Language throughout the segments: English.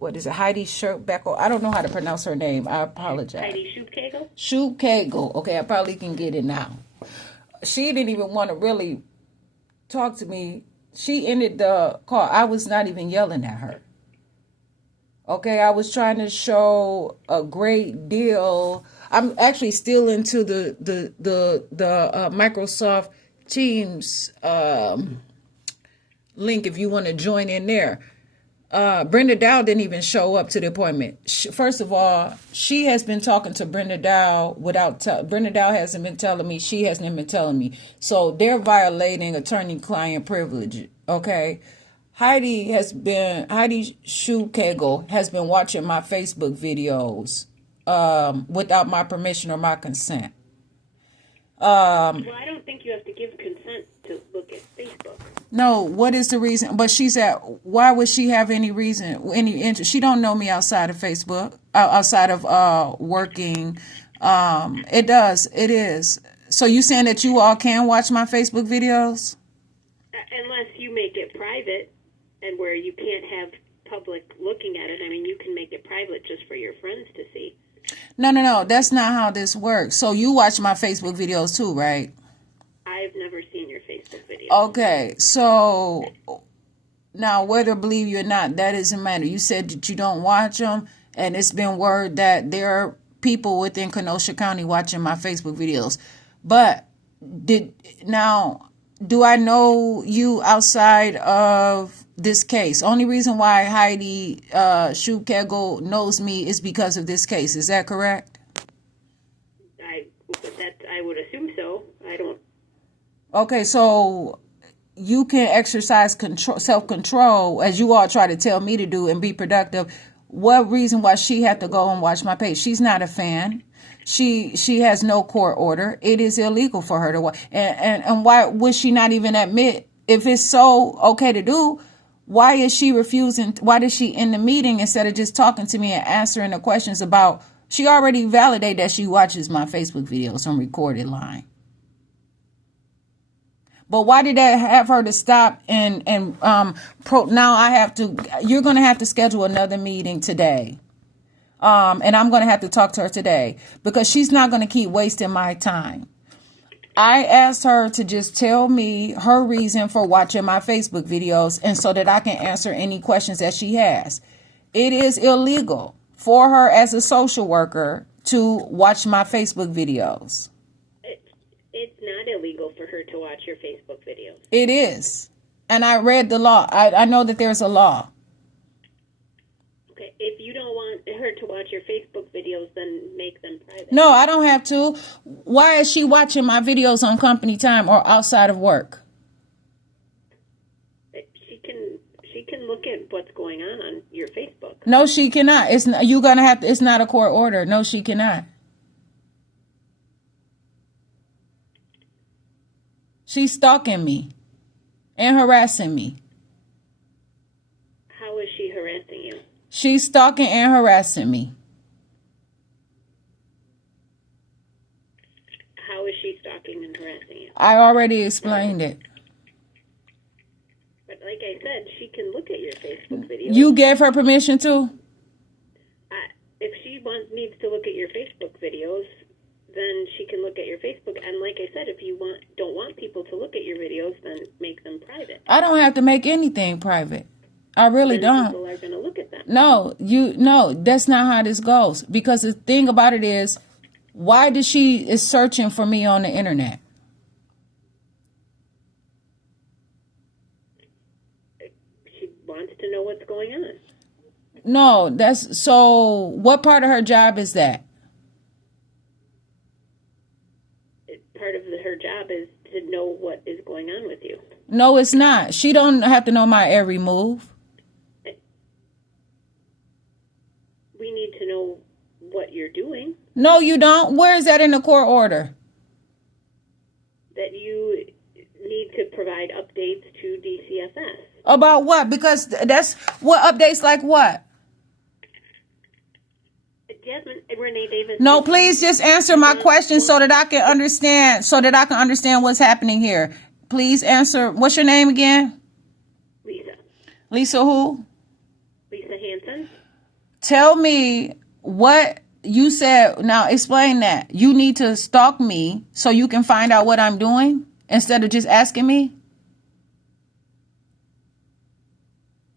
what is it, Heidi Schuppkegel? I don't know how to pronounce her name. I apologize. Heidi Schuppkegel? Schuppkegel. Okay, I probably can get it now. She didn't even want to really talk to me. She ended the call. I was not even yelling at her. Okay, I was trying to show a great deal. I'm actually still into the Microsoft Teams link if you want to join in there. Brenda Dow didn't even show up to the appointment. First of all, she has been talking to Brenda Dow Brenda Dow hasn't been telling me. She hasn't been telling me. So they're violating attorney-client privilege. Okay. Heidi Schuppkegel has been watching my Facebook videos without my permission or my consent. Well, I don't think you have to give consent to look at Facebook. No, what is the reason? But why would she have any reason, any interest? She don't know me outside of Facebook, outside of working. It is. So you saying that you all can watch my Facebook videos? Unless you make it private. And where you can't have public looking at it. I mean, you can make it private just for your friends to see. No. That's not how this works. So you watch my Facebook videos too, right? I've never seen your Facebook videos. Okay. So now, whether believe you or not, that doesn't matter. You said that you don't watch them. And it's been word that there are people within Kenosha County watching my Facebook videos. But do I know you outside of this case? Only reason why Heidi Schuppkegel knows me is because of this case. Is that correct? I would assume so. I don't. Okay, so you can exercise self-control as you all try to tell me to do and be productive. What reason why she had to go and watch my page? She's not a fan. She has no court order. It is illegal for her to watch. And why would she not even admit, if it's so okay to do, why is she refusing? Why does she end the meeting instead of just talking to me and answering the questions about, she already validated that she watches my Facebook videos on recorded line. But why did that have her to stop now you're going to have to schedule another meeting today. And I'm going to have to talk to her today because she's not going to keep wasting my time. I asked her to just tell me her reason for watching my Facebook videos and so that I can answer any questions that she has. It is illegal for her as a social worker to watch my Facebook videos. It's not illegal for her to watch your Facebook videos. It is. And I read the law. I know that there's a law. Okay, if you don't want her to watch your Facebook videos, then make them private. No, I don't have to. Why is she watching my videos on company time or outside of work? She can look at what's going on your Facebook. No, she cannot. It's not a court order. No, she cannot. She's stalking me and harassing me. How is she harassing you? She's stalking and harassing me. How is she stalking and harassing you? I already explained it. But like I said, she can look at your Facebook videos. You gave her permission to? If she needs to look at your Facebook videos, then she can look at your Facebook. And like I said, if you don't want people to look at your videos, then make them private. I don't have to make anything private. I really don't. People are going to look at them. No, that's not how this goes. Because the thing about it is, why is she searching for me on the internet? She wants to know what's going on. No, so what part of her job is that? Part of her job is to know what is going on with you. No, it's not. She don't have to know my every move. We need to know what you're doing. No, you don't. Where is that in the court order? That you need to provide updates to DCFS. About what? Because that's what updates like what? Jasmine Renee Davis. No, please just answer my question so that I can understand. What's happening here. Please answer. What's your name again? Lisa. Lisa who? Lisa Hanson. Tell me what you said. Now explain that. You need to stalk me so you can find out what I'm doing instead of just asking me?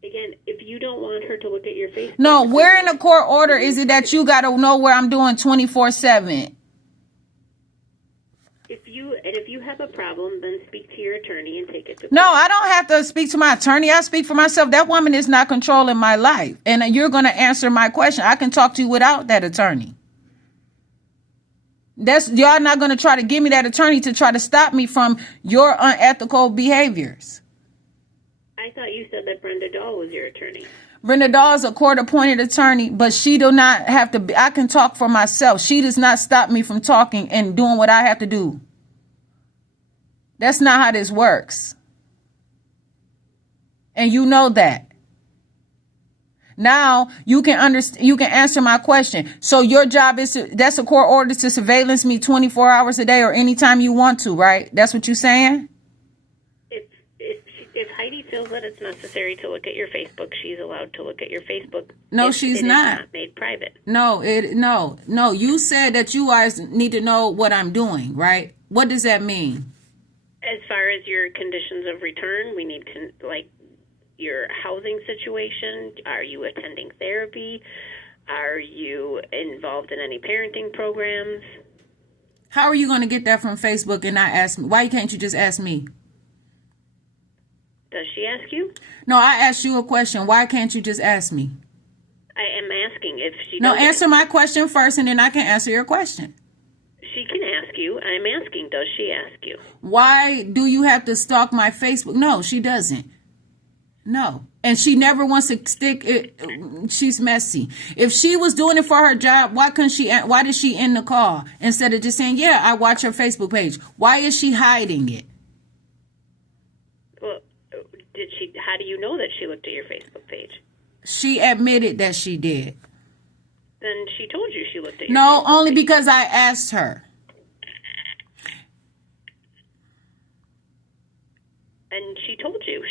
Again, if you don't want her to look at your Facebook... No, where in the court order is it that you got to know where I'm doing 24/7? If you have a problem, then speak to your attorney and take it to court. No, I don't have to speak to my attorney. I speak for myself. That woman is not controlling my life. And you're going to answer my question. I can talk to you without that attorney. Y'all not going to try to give me that attorney to try to stop me from your unethical behaviors. I thought you said that Brenda Dahl was your attorney. Brenda Dahl is a court-appointed attorney, but she do not have to be. I can talk for myself. She does not stop me from talking and doing what I have to do. That's not how this works. And you know that. Now you can understand. You can answer my question. So your job is that's a court order to surveillance me 24 hours a day or anytime you want to, right? That's what you're saying? If Heidi feels that it's necessary to look at your Facebook, she's allowed to look at your Facebook. No, she's not. It is not made private. No. You said that you guys need to know what I'm doing, right? What does that mean? As far as your conditions of return, we need to, like, your housing situation. Are you attending therapy? Are you involved in any parenting programs? How are you going to get that from Facebook and not ask me? Why can't you just ask me? Does she ask you? No, I asked you a question. Why can't you just ask me? I am asking if she No, doesn't. answer my question first and then I can answer your question. She can ask you. I'm asking, does she ask you? Why do you have to stalk my Facebook? No, she doesn't. No. And she never wants to stick it. She's messy. If she was doing it for her job, why did she end the call instead of just saying, yeah, I watch her Facebook page? Why is she hiding it? Well, how do you know that she looked at your Facebook page? She admitted that she did. Then she told you she looked at your No, Facebook only page. because I asked her. And she told you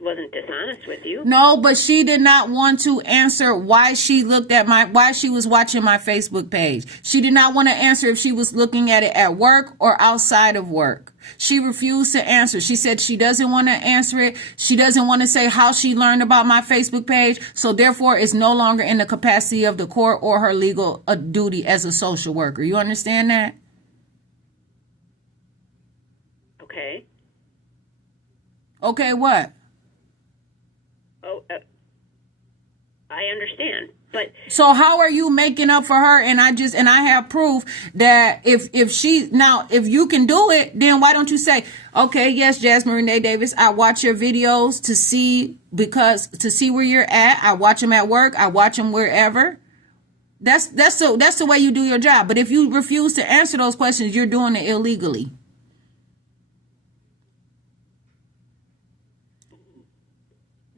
wasn't dishonest with you. No, but she did not want to answer why she was watching my Facebook page. She did not want to answer if she was looking at it at work or outside of work. She refused to answer. She said she doesn't want to answer it. She doesn't want to say how she learned about my Facebook page. So therefore, it's no longer in the capacity of the court or her legal duty as a social worker. You understand that? Okay. Okay, what? Oh, I understand. But so how are you making up for her? And I have proof that if you can do it, then why don't you say, okay, yes, Jasmine Renee Davis, I watch your videos to see where you're at. I watch them at work. I watch them wherever. That's the way you do your job. But if you refuse to answer those questions, you're doing it illegally.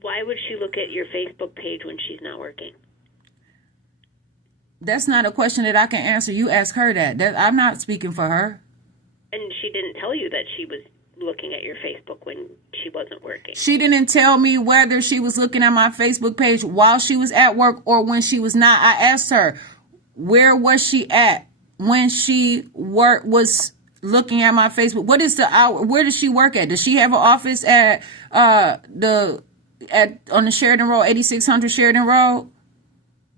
why would she look at your Facebook page when she's not working? That's not a question that I can answer. You ask her that. I'm not speaking for her. And she didn't tell you that she was looking at your Facebook when she wasn't working. She didn't tell me whether she was looking at my Facebook page while she was at work or when she was not. I asked her, where was she at when she was looking at my Facebook? What is the hour? Where does she work at? Does she have an office at on the Sheridan Road, 8600 Sheridan Road?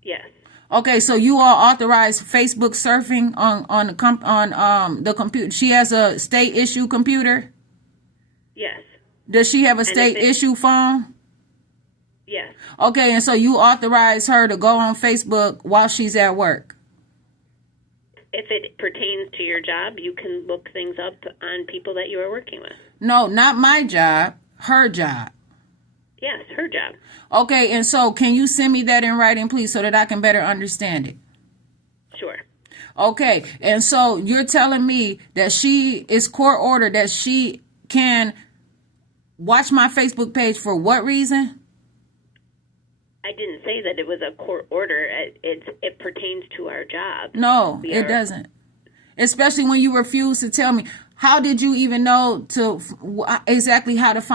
Yes. Okay, so you all authorize Facebook surfing on the computer. She has a state issue computer? Yes. Does she have a state issue phone? Yes. Okay, and so you authorize her to go on Facebook while she's at work? If it pertains to your job, you can look things up on people that you are working with. No, not my job, her job. Yes, her job. Okay, and so can you send me that in writing, please, so that I can better understand it? Sure. Okay, and so you're telling me that she is court ordered that she can watch my Facebook page for what reason? I didn't say that it was a court order. It pertains to our job. No, it doesn't. Especially when you refuse to tell me. How did you even know exactly how to find